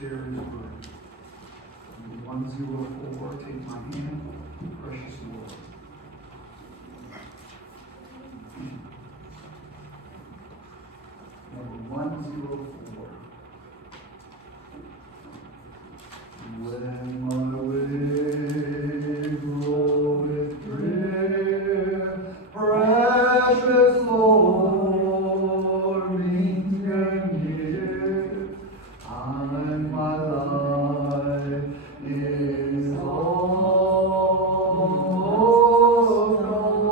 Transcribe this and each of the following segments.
share His word. 104, take my hand, precious Lord. Number 104. When my way groweth drear, precious Lord, meet near, and my life is all gone.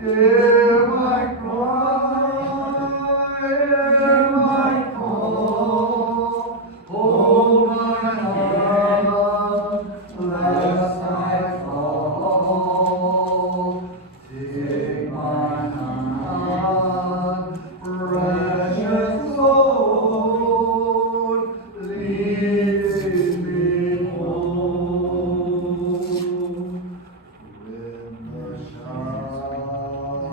Hear my cry, hear my call, hold my hand, lest I fall. Take my hand, precious Lord, lead me home. When the shadows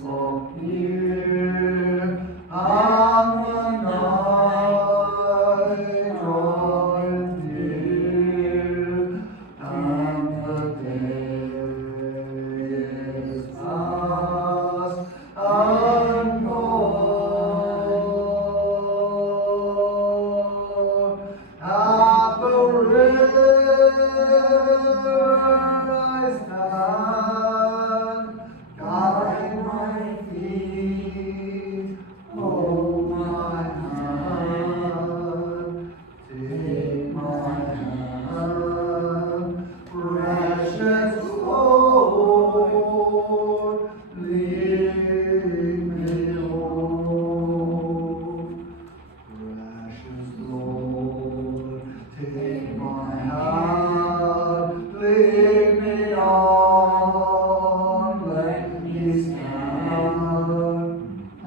fall near and the night draweth near, and the day is past and gone, at the river I stand, guide my feet, hold my hand, take my hand, precious Lord, lead me home. Precious Lord, take my hand, lead me on, let me stand. I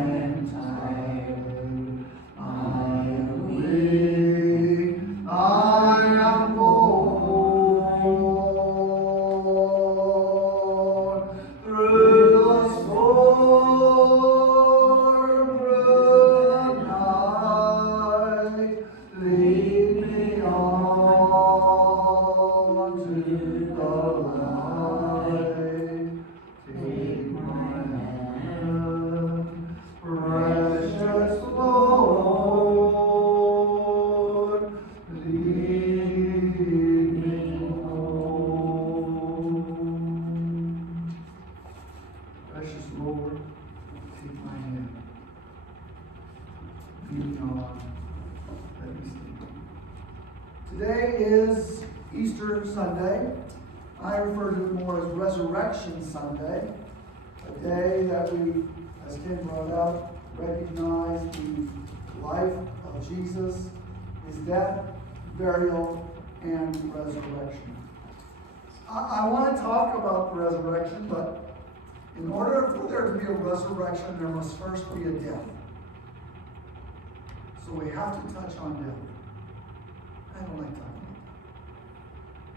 am tired, I am weak, I am worn. Through the storm, through the night, lead me on to the light. Take my hand, precious Lord, lead me home. Precious Lord, take my hand. Lead me on. Let me stand. Today is Easter Sunday. I refer to it more as Resurrection Sunday, a day that we, as Ken brought up, recognize the life of Jesus, his death, burial, and resurrection. I want to talk about the resurrection, but in order for there to be a resurrection, there must first be a death. So we have to touch on death. I don't like talking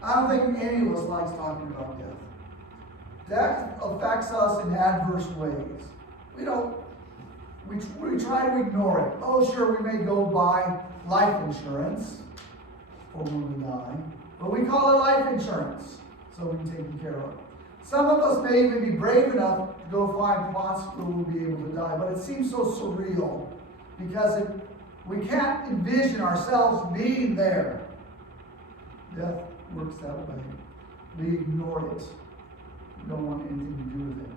about that. I don't think any of us likes talking about death. Death affects us in adverse ways. We try to ignore it. Oh, sure, we may go buy life insurance for when we die, but we call it life insurance, so we can take care of. Some of us may even be brave enough to go find plots where we'll be able to die, but it seems so surreal because we can't envision ourselves being there. Death works that way. We ignore it. We don't want anything to do with it.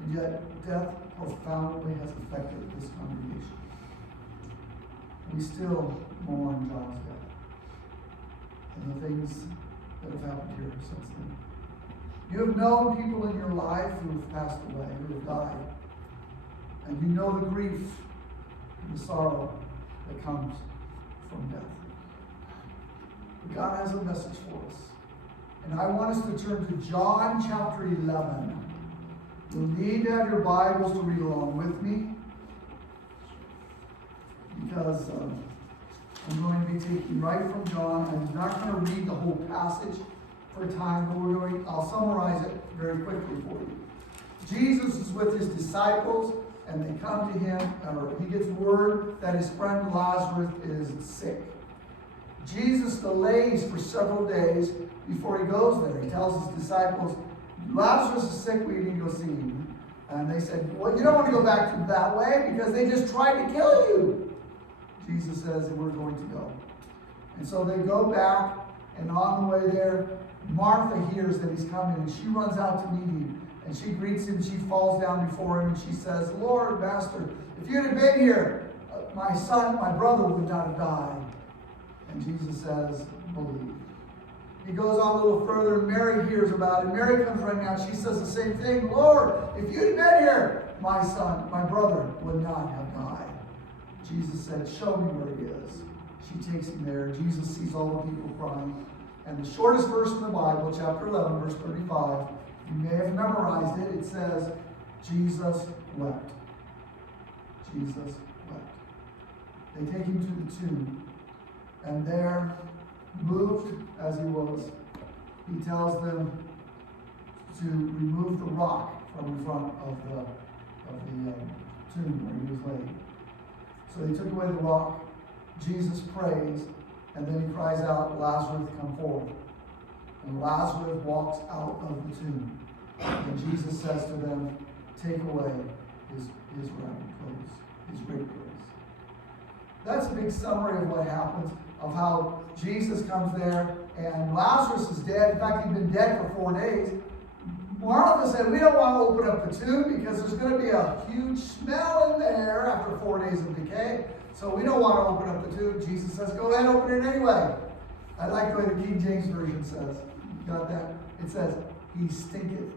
And yet, death profoundly has affected this congregation. We still mourn John's death and the things that have happened here since then. You have known people in your life who have passed away, who have died. And you know the grief and the sorrow that comes from death. But God has a message for us. And I want us to turn to John chapter 11. You'll need to have your Bibles to read along with me, because I'm going to be taking right from John. I'm not going to read the whole passage for time, but I'll summarize it very quickly for you. Jesus is with his disciples, and they come to him, or he gets word that his friend Lazarus is sick. Jesus delays for several days before he goes there. He tells his disciples, Lazarus is sick, we need to go see him. And they said, well, you don't want to go back to that way because they just tried to kill you. Jesus says, we're going to go. And so they go back, and on the way there, Martha hears that he's coming, and she runs out to meet him. And she greets him, she falls down before him, and she says, Lord, Master, if you had been here, my son, my brother would not have died. And Jesus says, believe. He goes on a little further, and Mary hears about it. Mary comes running out. She says the same thing. Lord, if you'd been here, my son, my brother would not have died. Jesus said, show me where he is. She takes him there. Jesus sees all the people crying. And the shortest verse in the Bible, chapter 11, verse 35, you may have memorized it. It says, Jesus wept. Jesus wept. They take him to the tomb. And there, moved as he was, he tells them to remove the rock from in front of the tomb where he was laid. So they took away the rock. Jesus prays, and then he cries out, Lazarus, come forth. And Lazarus walks out of the tomb. And Jesus says to them, take away his ragged clothes, his great clothes. That's a big summary of what happens, of how Jesus comes there, and Lazarus is dead. In fact, he'd been dead for 4 days. Martha said, we don't want to open up the tomb because there's going to be a huge smell in there after 4 days of decay. So we don't want to open up the tomb. Jesus says, go ahead, open it anyway. I like the way the King James Version says. You got that? It says, he stinketh.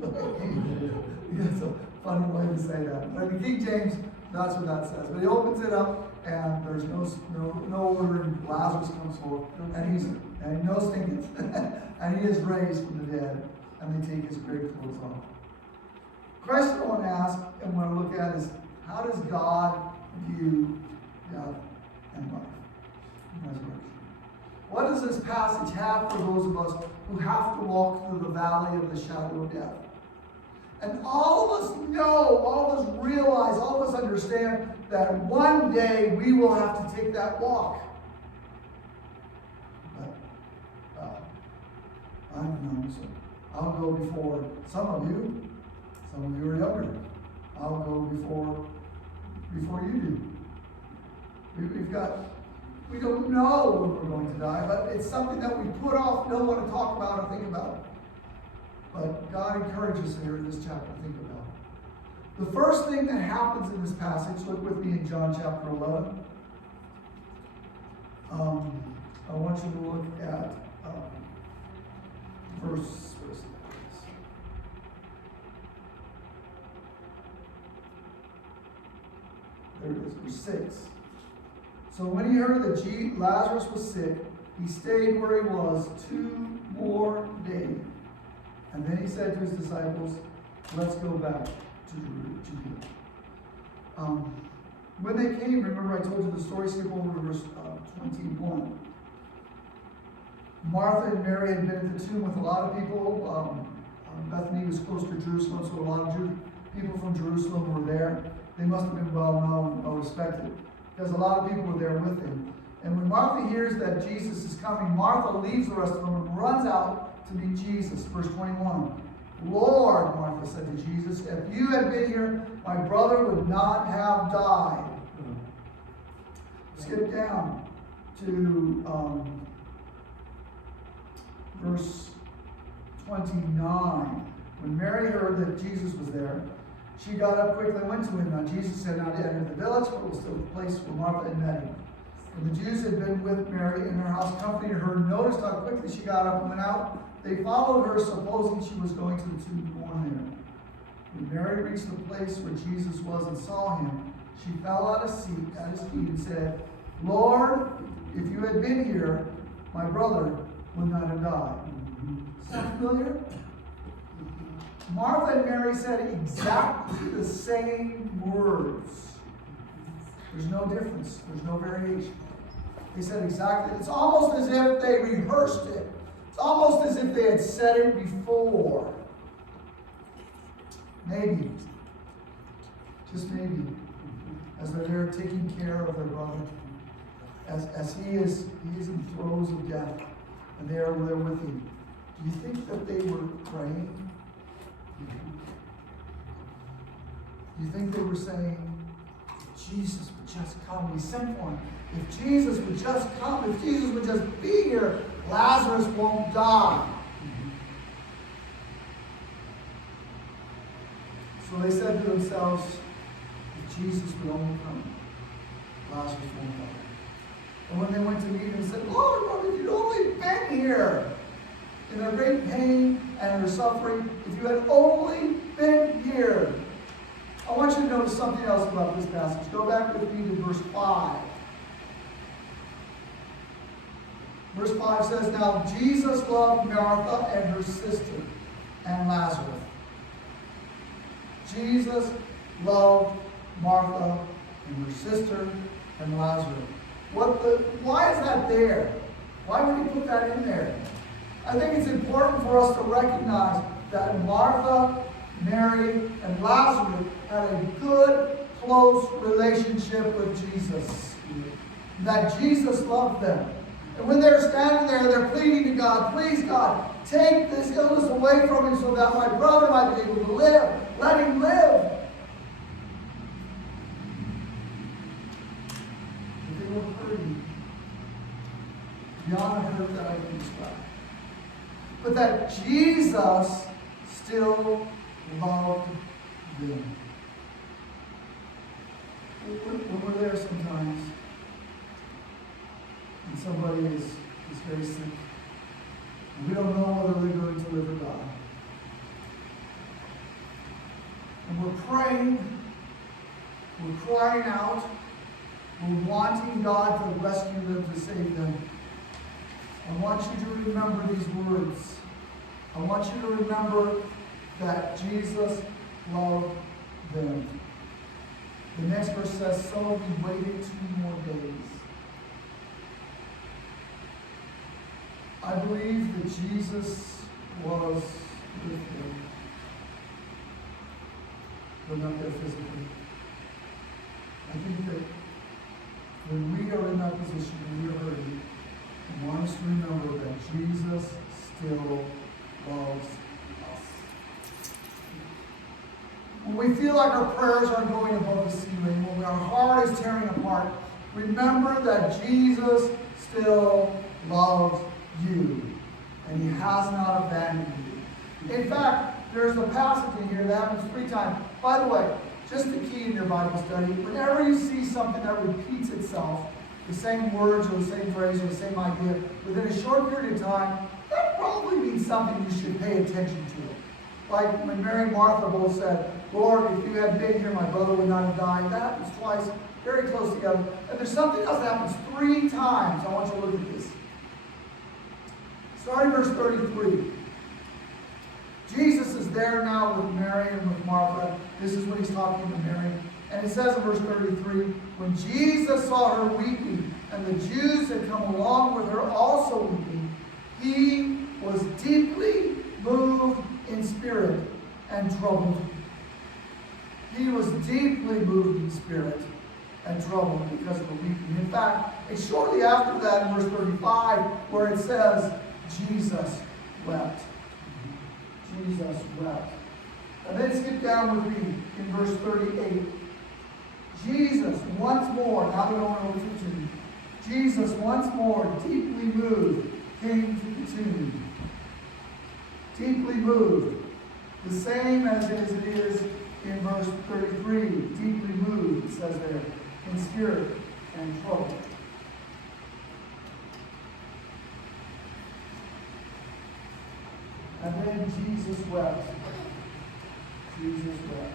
That's a funny way to say that. But in the King James, that's what that says. But he opens it up, and there's no order, and Lazarus comes forth, and no stinketh, and he is raised from the dead, and they take his grave clothes off. The question I want to ask and want to look at is, how does God view death and life and resurrection? What does this passage have for those of us who have to walk through the valley of the shadow of death? And all of us know, all of us realize, all of us understand that one day we will have to take that walk. But, I don't know, so I'll go before some of you. Some of you are younger. I'll go before you do. We don't know when we're going to die, but it's something that we put off, don't want to talk about or think about. But God encourages here in this chapter to think about it. The first thing that happens in this passage, look with me in John chapter 11. I want you to look at verse. There it is, verse 6. So when he heard that Lazarus was sick, he stayed where he was 2 more days. And then he said to his disciples, let's go back to Judea. When they came, remember I told you the story, skip over to verse 21. Martha and Mary had been at the tomb with a lot of people. Bethany was close to Jerusalem, so a lot of people from Jerusalem were there. They must have been well known, well respected, because a lot of people were there with him. And when Martha hears that Jesus is coming, Martha leaves the rest of them and runs out to meet Jesus. Verse 21. Lord, Martha said to Jesus, if you had been here, my brother would not have died. Skip down to verse 29. When Mary heard that Jesus was there, she got up quickly and went to him. Now Jesus had not yet entered the village, but was still the place where Martha had met him. When the Jews had been with Mary in her house, comforting her, noticed how quickly she got up and went out. They followed her, supposing she was going to the tomb to mourn there. When Mary reached the place where Jesus was and saw him, she fell at his feet and said, Lord, if you had been here, my brother would not have died. Sound familiar? Martha and Mary said exactly the same words. There's no difference. There's no variation. They said exactly. It's almost as if they rehearsed it. It's almost as if they had said it before. Maybe. just maybe, as they're there taking care of their brother, as he is in throes of death, and they are there with him, do you think that they were praying? Do you think they were saying, if Jesus would just come, we sent for him. If Jesus would just come, if Jesus would just be here, Lazarus won't die. So they said to themselves, if Jesus would only come, Lazarus won't die. And when they went to meet him, said, Lord, if you'd only been here in their great pain and their suffering, if you had only been here. I want you to notice something else about this passage. Go back with me to verse 5. Verse 5 says, now Jesus loved Martha and her sister and Lazarus. Jesus loved Martha and her sister and Lazarus. Why is that there? Why would he put that in there? I think it's important for us to recognize that Martha, Mary, and Lazarus had a good, close relationship with Jesus. That Jesus loved them. And when they're standing there, they're pleading to God, please God, take this illness away from him so that my brother might be able to live. Let him live. But they were hurting beyond the hurt that I can describe. But that Jesus still loved them. When we're there sometimes, and somebody is very sick, and we don't know whether they're going to live or die. And we're praying, we're crying out, we're wanting God to rescue them, to save them. I want you to remember these words. I want you to remember that Jesus loved them. The next verse says, so we waited 2 more days. I believe that Jesus was with them, but not there physically. I think that when we are in that position, when we are hurting, I want us to remember that Jesus still loves us. When we feel like our prayers aren't going above the ceiling, when our heart is tearing apart, remember that Jesus still loves you, and he has not abandoned you. In fact, there's a passage in here that happens 3 times. By the way, just the key in your Bible study, whenever you see something that repeats itself, the same words or the same phrase or the same idea, within a short period of time, that probably means something you should pay attention to. Like when Mary and Martha both said, Lord, if you had been here, my brother would not have died. That happens twice, very close together. And there's something else that happens 3 times. I want you to look at this. Starting verse 33. Jesus is there now with Mary and with Martha. This is when he's talking to Mary. And it says in verse 33, when Jesus saw her weeping, and the Jews had come along with her also weeping, he was deeply moved in spirit and troubled. He was deeply moved in spirit and troubled because of the weeping. In fact, it's shortly after that in verse 35 where it says, Jesus wept. Jesus wept. And then skip down with me in verse 38. Jesus once more, now we're going over to the tomb. Jesus once more, deeply moved, came to the tomb. Deeply moved. The same as it is in verse 33. Deeply moved, it says there, in spirit and trouble. And then Jesus wept. Jesus wept.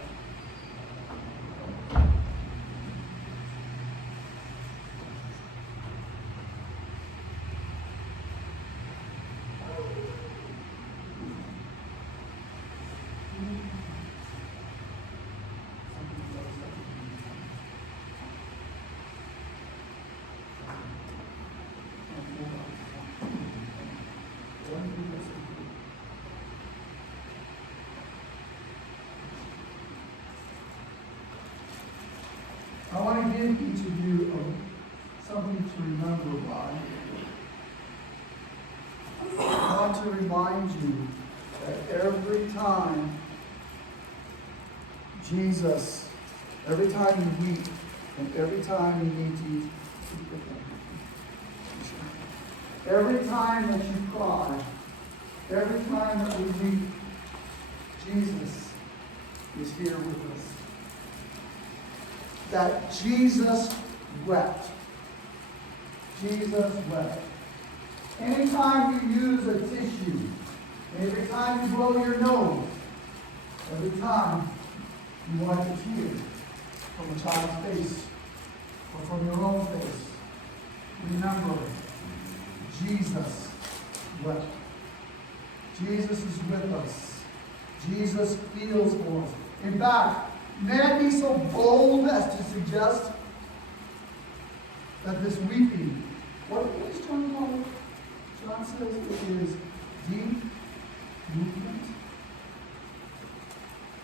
I want to give each of you something to remember by. I want to remind you that every time Jesus, every time you weep, and every time you need to, every time that you cry, every time that we weep, Jesus is here with us. That Jesus wept. Jesus wept. Anytime you use a tissue, every time you blow your nose, every time you wipe a tear from a child's face or from your own face, remember, Jesus wept. Jesus is with us. Jesus feels for us. In fact, may I be so bold as to suggest that this weeping, what is John called it? John says it is deep movement.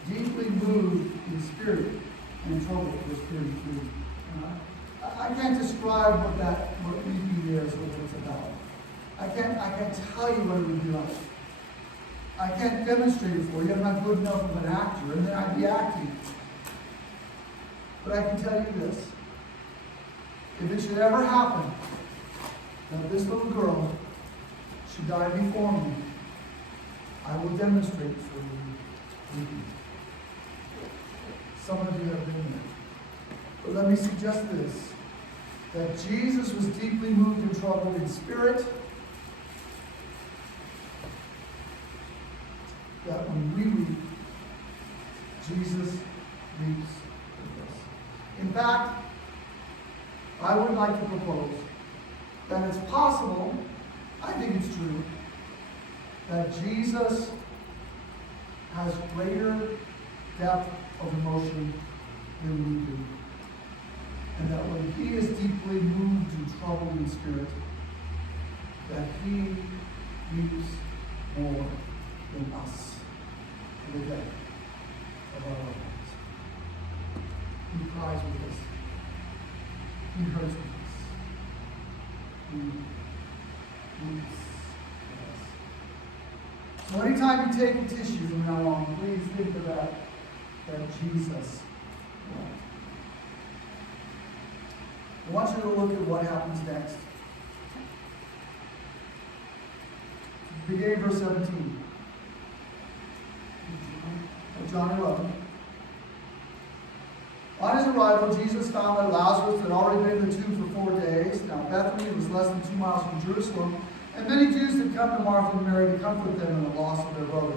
Deeply moved in spirit and in trouble, verse 33. I can't describe what weeping is or what it's about. I can't tell you what it would be like. I can't demonstrate it for you. I'm not good enough of an actor, and then I'd be acting. But I can tell you this. If it should ever happen that this little girl should die before me, I will demonstrate for you weeping. Some of you have been there. But let me suggest this, that Jesus was deeply moved and troubled in spirit, that when we weep, Jesus weeps with us. In fact, I would like to propose that it's possible, I think it's true, that Jesus has greater depth of emotion than we do. And that when he is deeply moved and troubled in spirit, that he weeps more than us to the death of our loved ones. He cries with us. He hurts with us. He weeps with us. So anytime you take a tissue from now on, please think of that Jesus wept. I want you to look at what happens next. Beginning verse 17. Of John 11. On his arrival, Jesus found that Lazarus had already been in the tomb for 4 days. Now Bethany was less than 2 miles from Jerusalem, and many Jews had come to Martha and Mary to comfort them in the loss of their brother.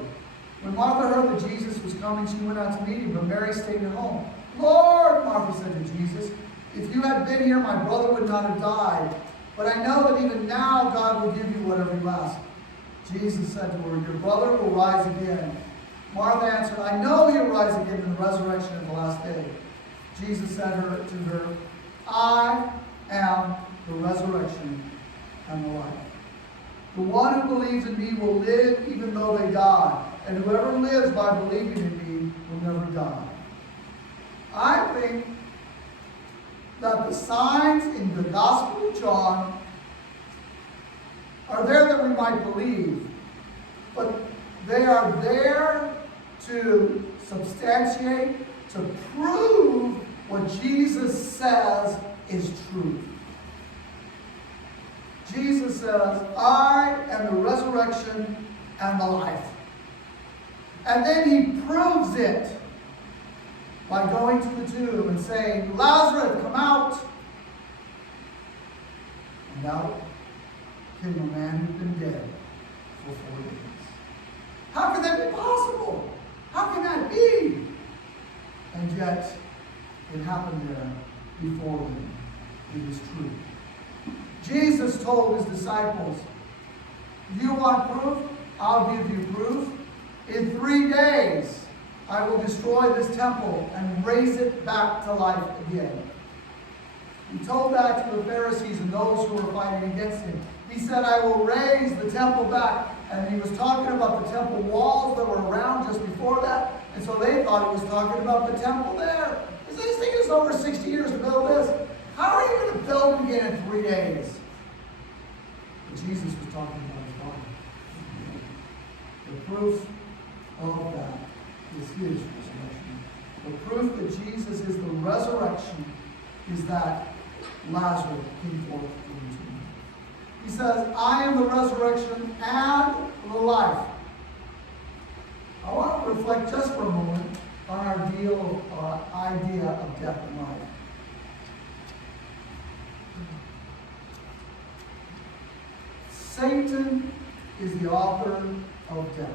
When Martha heard that Jesus was coming, she went out to meet him, but Mary stayed at home. Lord, Martha said to Jesus, if you had been here, my brother would not have died. But I know that even now God will give you whatever you ask. Jesus said to her, your brother will rise again. Martha answered, I know he'll rise again in the resurrection of the last day. Jesus said to her, I am the resurrection and the life. The one who believes in me will live even though they die. And whoever lives by believing in me will never die. I think that the signs in the Gospel of John are there that we might believe, but they are there to substantiate, to prove what Jesus says is true. Jesus says, I am the resurrection and the life. And then he proves it by going to the tomb and saying, Lazarus, come out. And out came a man who'd been dead for 4 days. How can that be possible? How can that be? And yet, it happened there before them. It is true. Jesus told his disciples, you want proof? I'll give you proof. In 3 days, I will destroy this temple and raise it back to life again. He told that to the Pharisees and those who were fighting against him. He said, I will raise the temple back. And he was talking about the temple walls that were around just before that. And so they thought he was talking about the temple there. This thing is over 60 years to build this. How are you going to build it again in 3 days? But Jesus was talking about his body. The proof of that is his resurrection. The proof that Jesus is the resurrection is that Lazarus came forth from the tomb. He says, I am the resurrection and the life. I want to reflect just for a moment on our idea of death and life. Satan is the author of death.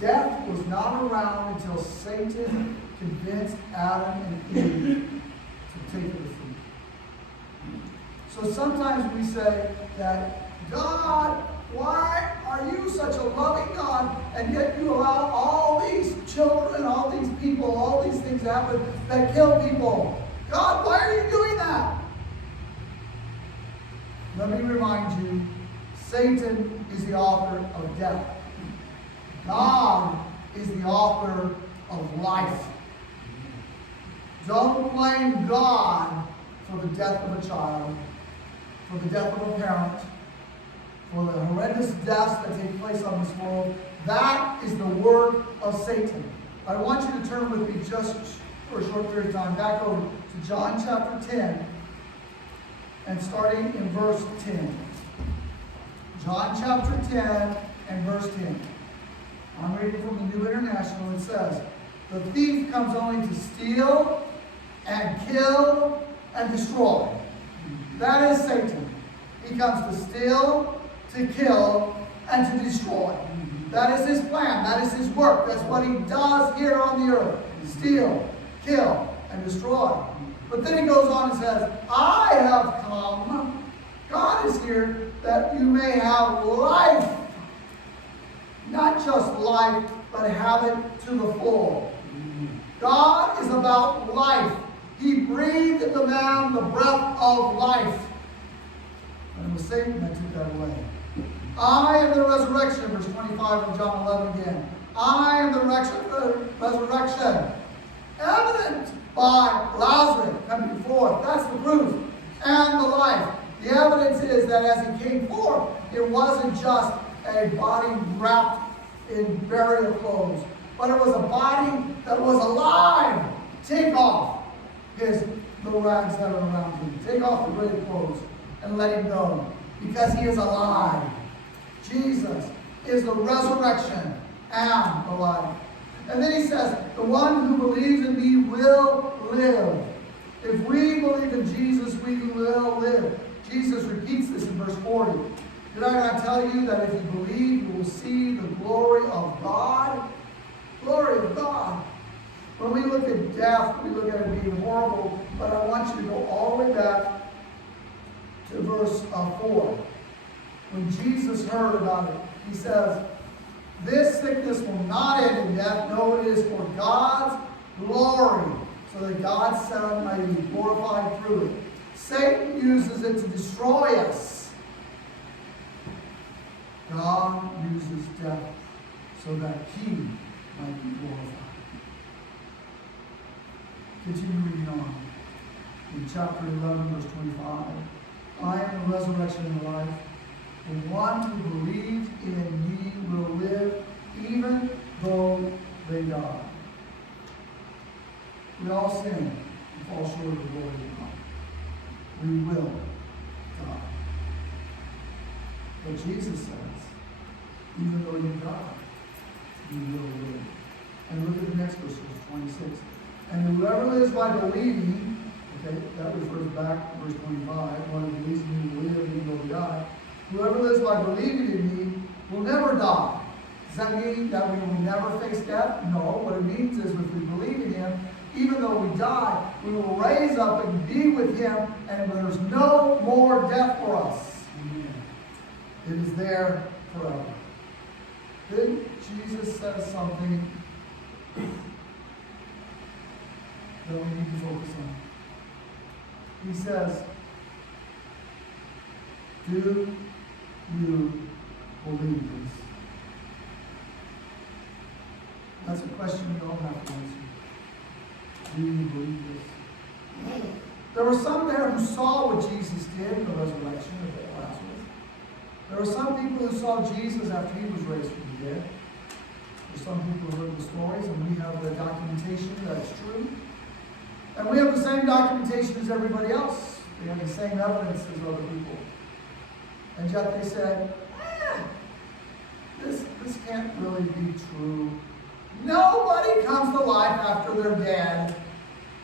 Death was not around until Satan convinced Adam and Eve to take the fruit. So sometimes we say that, God, why are you such a loving God, and yet you allow all these children, all these people, all these things to happen that kill people? God, why are you doing that? Let me remind you, Satan is the author of death. God is the author of life. Don't blame God for the death of a child, for the death of a parent, for the horrendous deaths that take place on this world. That is the work of Satan. I want you to turn with me just for a short period of time back over to John chapter 10 and starting in verse 10. John chapter 10 and verse 10. I'm reading from the New International. It says, the thief comes only to steal and kill and destroy. That is Satan. He comes to steal, to kill, and to destroy. That is his plan. That is his work. That's what he does here on the earth. Steal, kill, and destroy. But then he goes on and says, I have come. God is here that you may have life. Not just life, but have it to the full. God is about life. He breathed into man the breath of life. And it was Satan that took that away. I am the resurrection, verse 25 of John 11 again. I am the resurrection. Evident by Lazarus coming forth. That's the proof. And the life. The evidence is that as he came forth, it wasn't just a body wrapped in burial clothes, but it was a body that was alive. Take off the rags that are around him. Take off the grave clothes and let him go, because he is alive. Jesus is the resurrection and the life. And then he says, the one who believes in me will live. If we believe in Jesus, we will live. Jesus repeats this in verse 40. Did I not tell you that if you believe, you will see the glory of God? Glory of God. When we look at death, we look at it being horrible, but I want you to go all the way back to verse 4. When Jesus heard about it, he says, this sickness will not end in death. No, it is for God's glory, so that God's Son may be glorified through it. Satan uses it to destroy us. God uses death so that he might be glorified. Continue reading on. In chapter 11, verse 25. I am the resurrection and the life. The one who believes in me will live even though they die. We all sin and fall short of the glory of God. We will die. But Jesus says, even though you die, you will live. And look at the next verse, verse 26. And whoever lives by believing, okay, that refers back to verse 25, one who believes in me will live even though he die. Whoever lives by believing in me will never die. Does that mean that we will never face death? No. What it means is if we believe in him, even though we die, we will raise up and be with him, and there's no more death for us. Amen. It is there forever. Then Jesus says something that we need to focus on. He says, do you believe this? That's a question we all have to answer. Do you believe this? There were some there who saw what Jesus did in the resurrection of Lazarus. There were some people who saw Jesus after he was raised from the dead. There's some people who heard the stories, and we have the documentation that it's true. And we have the same documentation as everybody else. We have the same evidence as other people. And yet they said, this can't really be true. Nobody comes to life after they're dead.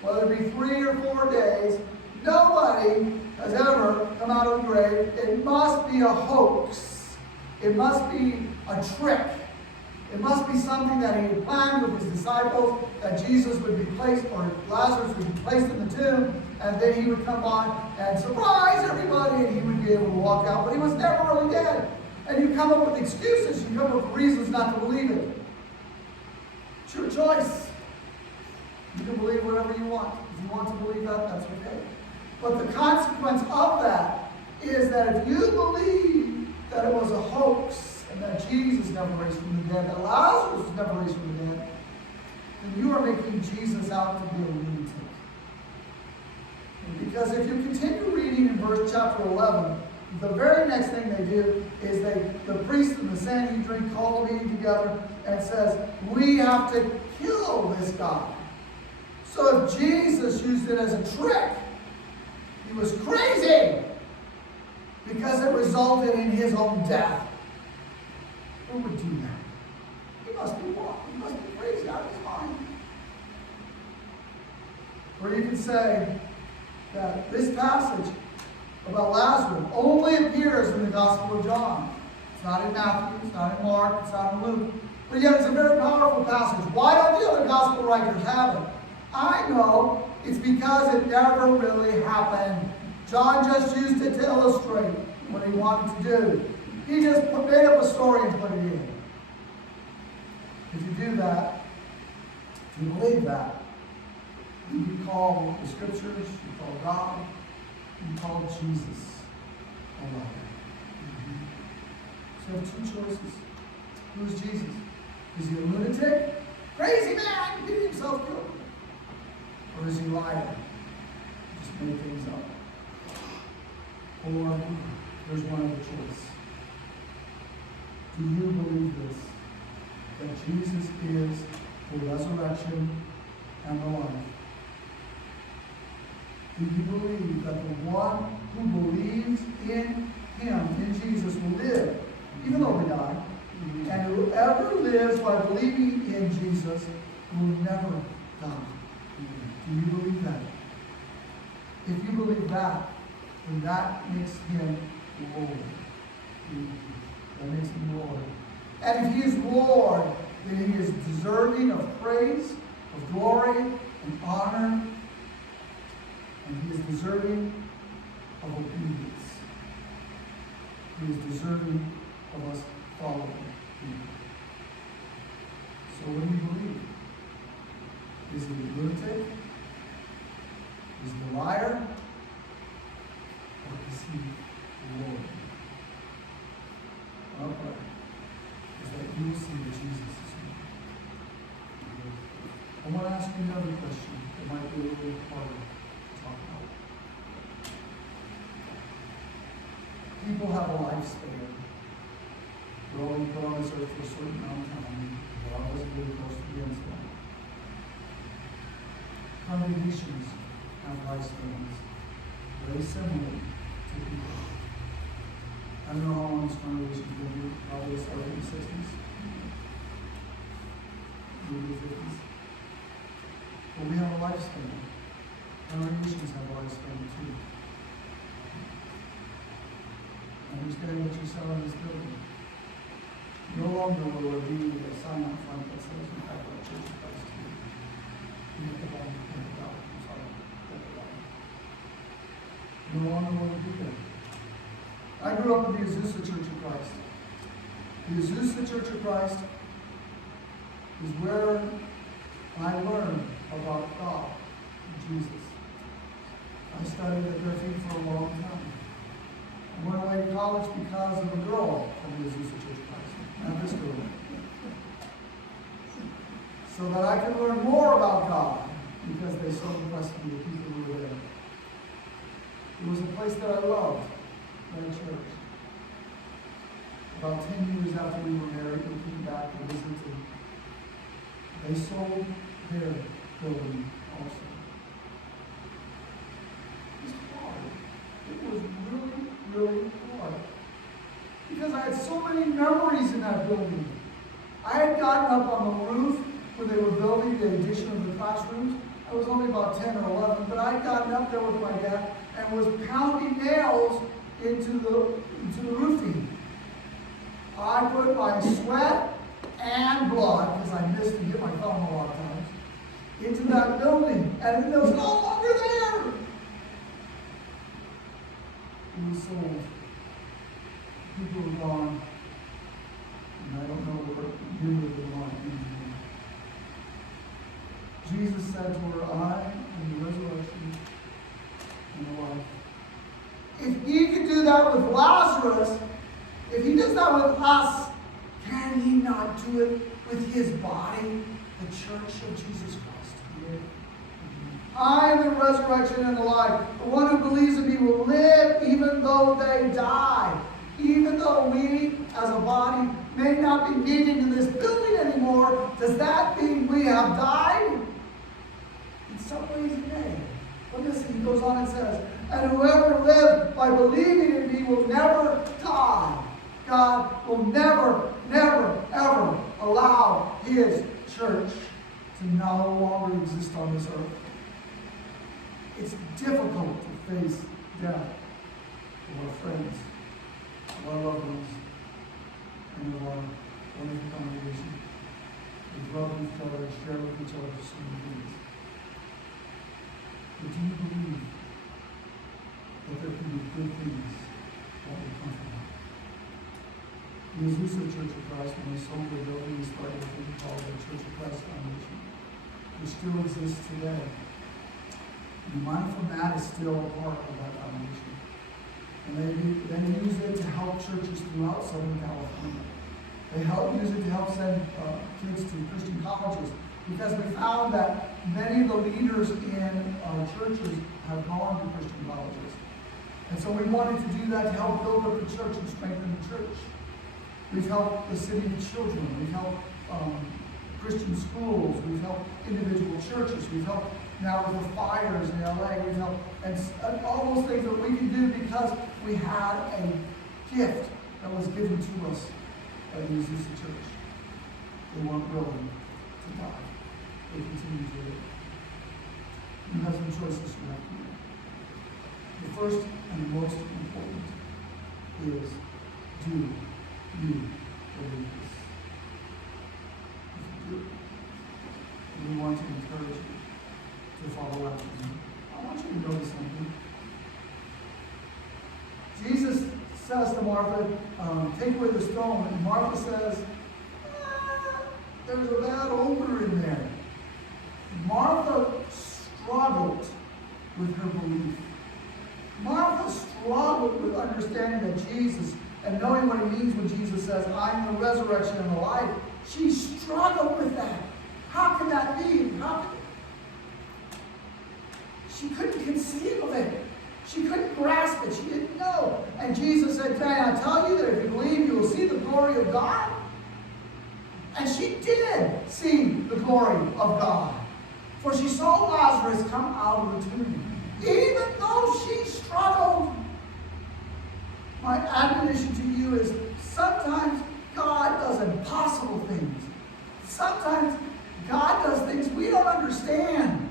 Whether it be 3 or 4 days, nobody has ever come out of the grave. It must be a hoax. It must be a trick. It must be something that he had planned with his disciples, that Jesus would be placed, or Lazarus would be placed in the tomb, and then he would come on and surprise everybody, and he would be able to walk out. But he was never really dead. And you come up with excuses, you come up with reasons not to believe it. It's your choice. You can believe whatever you want. If you want to believe that, that's okay. But the consequence of that is that if you believe that it was a hoax, and that Jesus never raised from the dead, that Lazarus was never raised from the dead, then you are making Jesus out to be a lunatic. Because if you continue reading in chapter 11, the very next thing they do is the priest and the Sanhedrin call a meeting together and says, we have to kill this guy. So if Jesus used it as a trick, he was crazy because it resulted in his own death. Who would do that? He must be wrong. He must be crazy out of his mind. Or you can say that this passage about Lazarus only appears in the Gospel of John. It's not in Matthew, it's not in Mark, it's not in Luke. But yet it's a very powerful passage. Why don't the other Gospel writers have it? I know it's because it never really happened. John just used it to illustrate what he wanted to do. He just made up a story and put it in. If you do that, if you believe that, you call the Scriptures, you call God, you call Jesus a liar. So you have two choices. Who is Jesus? Is he a lunatic? Crazy man, he did himself killed. Or is he a liar? Just made things up. Or there's one other choice. Do you believe this? That Jesus is the resurrection and the life? Do you believe that the one who believes in him, in Jesus, will live, even though we die? And whoever lives by believing in Jesus will never die. Do you believe that? If you believe that, then that makes him Lord. That makes him Lord. And if he is Lord, then he is deserving of praise, of glory, and honor, and he is deserving of obedience. He is deserving of us following him. So what do you believe? Is he a lunatic? Is he a liar? Or is he Lord? Our prayer is that you will see that Jesus is Lord. I want to ask you another question that might be a little harder to talk about. People have a lifespan. We're only put on this earth for a certain amount of time. God doesn't really close to the end of that. Congregations have lifespans very similar to people. I don't know how long this congregation's been here. Probably started in the 60s. Maybe the 50s. But we have a lifespan. Congregations have a lifespan too. Understand what you're selling this building. No longer will there be a sign up front that says we have a Church of Christ here. You have to buy $100. I'm sorry. No longer will it be there. I grew up in the Azusa Church of Christ. The Azusa Church of Christ is where I learned about God and Jesus. I studied at their feet for a long time. I went away to college because of a girl from the Azusa Church of Christ. Not this girl. So that I could learn more about God, because they so impressed me, the people who were there. It was a place that I loved, that church. About 10 years after we were married, we came back to visit, and they sold their building also. It was hard. It was really, really hard. Because I had so many memories in that building. I had gotten up on the roof where they were building the addition of the classrooms. I was only about 10 or 11, but I had gotten up there with my dad and was pounding nails into the roofing. I put my sweat and blood, because I missed to get my thumb a lot of times, into that building, and it was no longer there. It was sold. People were gone, and I don't know what nearly they want anymore. Jesus said to her, I am the resurrection and the life. If he could do that with Lazarus, if he does that with us, can he not do it with his body, the church of Jesus Christ? Yeah. I am the resurrection and the life. The one who believes in me will live even though they die. Even though we, as a body, may not be needed in this building anymore, does that mean we have died? In some ways it may. But listen, he goes on and says, and whoever lives by believing in me will never die. God will never, never, ever allow his church to no longer exist on this earth. It's difficult to face death of our friends, of our loved ones, and of our wonderful congregation. We love each other and share with each other so many things. But do you believe that there can be good things that will come from that? The Azusa Church of Christ, when they sold their building, they started a thing called the Church of Christ Foundation, which still exists today. And money from that is still a part of that foundation. And they use it to help churches throughout Southern California. They use it to help send kids to Christian colleges, because we found that many of the leaders in our churches have gone to Christian colleges. And so we wanted to do that to help build up the church and strengthen the church. We've helped the City of Children. We've helped Christian schools. We've helped individual churches. We've helped now with the fires in LA. We've helped, and all those things that we can do because we had a gift that was given to us by the Azusa Church. They weren't willing to die. They continue to live. You have some choices you have to make. The first and the most important is, do you believe this? If you do, we want to encourage you to follow after him. I want you to notice something. Jesus says to Martha, take away the stone. And Martha says, there's a bad odor in there. Martha struggled with her belief. Martha struggled with understanding that Jesus and knowing what it means when Jesus says, I am the resurrection and the life. She struggled with that. How can that be? She couldn't conceive of it. She couldn't grasp it. She didn't know. And Jesus said, can I tell you that if you believe, you will see the glory of God? And she did see the glory of God. For she saw Lazarus come out of the tomb. Even though she struggled. My admonition to you is sometimes God does impossible things. Sometimes God does things we don't understand.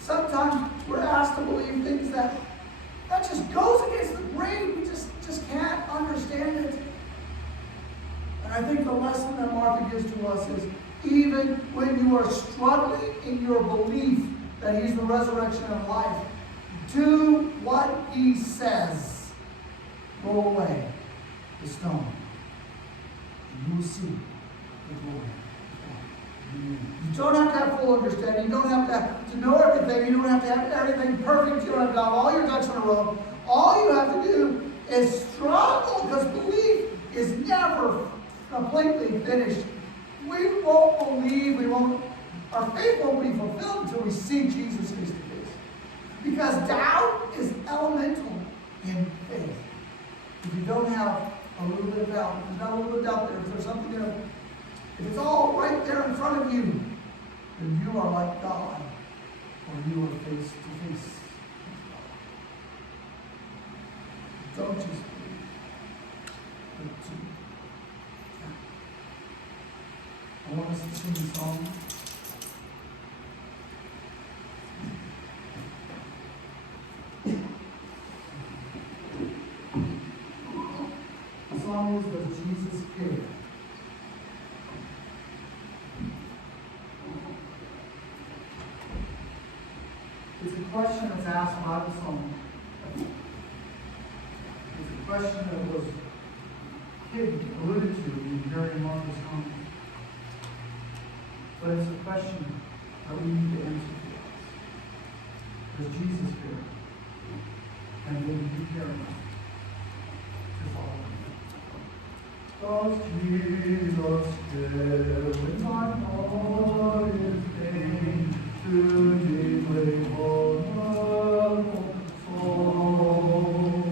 Sometimes we're asked to believe things that just goes against the grain. We just can't understand it. And I think the lesson that Martha gives to us is, even when you are struggling in your belief that he's the resurrection and life, do what he says. Roll away the stone, and you will see the glory of God. You don't have to have full understanding. You don't have to know everything. You don't have to have everything perfect. You don't have to have all your ducks in a row. All you have to do is struggle, because belief is never completely finished. We won't believe, we won't our faith won't be fulfilled until we see Jesus face to face. Because doubt is elemental in faith. If you don't have a little bit of doubt, if there's not a little bit of doubt there, if there's something there, if it's all right there in front of you, then you are like God, or you are face to face with God. Don't just believe, but do. I want us to sing a song. The song is Does Jesus Care? It's a question that's asked by the song. It's a question that was alluded to in Jerry Marcus' song. But it's a question that we need to answer for us. Does Jesus care? And will you care enough to follow him? Does Jesus care when my heart is pain to deeply vulnerable soul?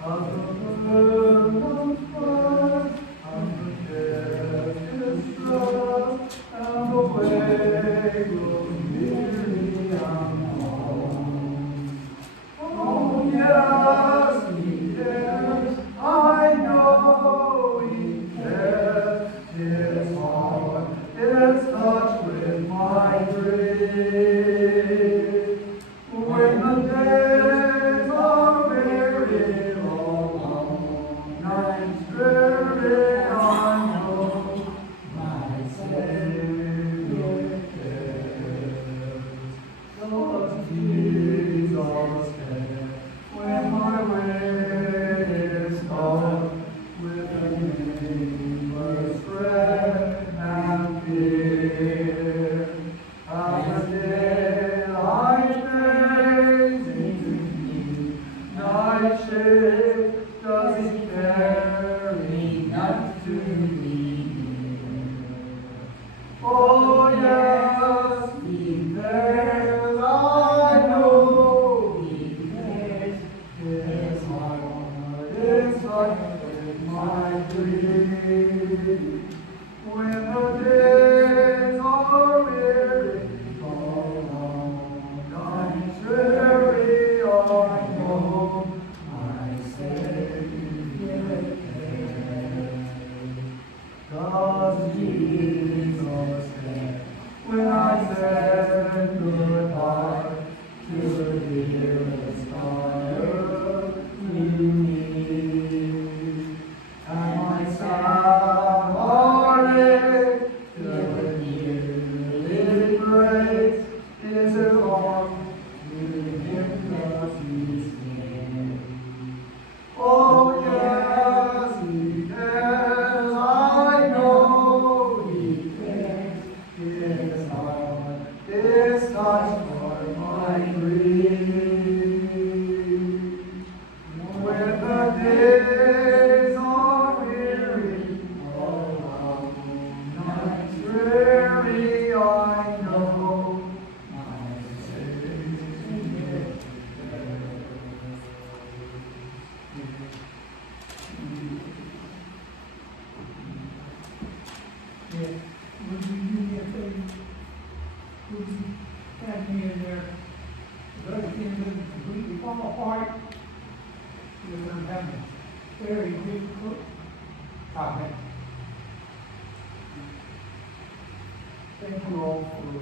As the burden of trust and the death distrust and the way grows weary and long. Oh yes, he cares, I know he cares. His heart is touched with my grief. When the days are weary, long nights dreary, I know my Savior cares. Does Jesus care when my way is dark with a nameless dread and fear? As the daylight fades into deep night shade, does he carry enough to me near? Oh yes, he cares, I know he cares. His heart is touched with my grief. When the days are weary, long nights dreary, I know my Savior cares. Does Jesus care when I said goodbye to the dearest on earth to me? And my sad heartache till the nearly breaks, is it long to him does he stay? Oh yes, he cares, I know he cares. His heart is touched for my grief. When the days are weary, long nights dreary, I know my Savior cares. Yeah, would you do me a favor? Would you tag me in there? If everything doesn't completely fall apart, you're going to have a very difficult topic. Thank you all for